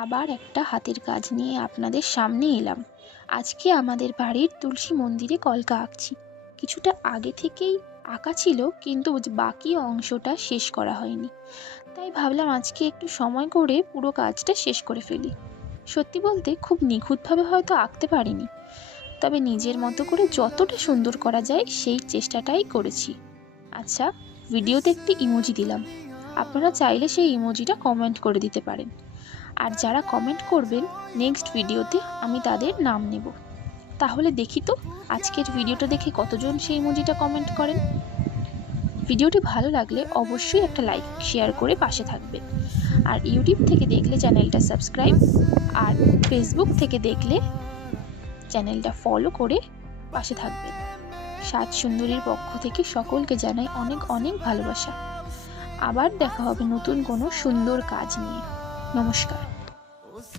আবার একটা হাতের কাজ নিয়ে আপনাদের সামনে এলাম। আজকে আমাদের বাড়ির তুলসী মন্দিরে কলকা আঁকছি। কিছুটা আগে থেকেই আঁকা ছিল, কিন্তু বাকি অংশটা শেষ করা হয়নি। তাই ভাবলাম আজকে একটু সময় করে পুরো কাজটা শেষ করে ফেলি। সত্যি বলতে খুব নিখুঁতভাবে হয়তো আঁকতে পারিনি, তবে নিজের মতো করে যতটা সুন্দর করা যায় সেই চেষ্টাটাই করেছি। আচ্ছা, ভিডিওতে একটি ইমোজি দিলাম, আপনারা চাইলে সেই ইমোজিটা কমেন্ট করে দিতে পারেন। আর যারা কমেন্ট করবেন নেক্সট ভিডিওতে আমি তাদের নাম নেব। তাহলে দেখি তো আজকের ভিডিওটা দেখে কতজন সেই ইমোজিটা কমেন্ট করেন। ভিডিওটি ভালো লাগলে অবশ্যই একটা লাইক শেয়ার করে পাশে থাকবেন। আর ইউটিউব থেকে দেখলে চ্যানেলটা সাবস্ক্রাইব, আর ফেসবুক থেকে দেখলে চ্যানেলটা ফলো করে পাশে থাকবেন। সাত সুন্দরীর পক্ষ থেকে সকলকে জানাই অনেক অনেক ভালোবাসা। আবার দেখা হবে নতুন কোনো সুন্দর কাজ নিয়ে। নমস্কার।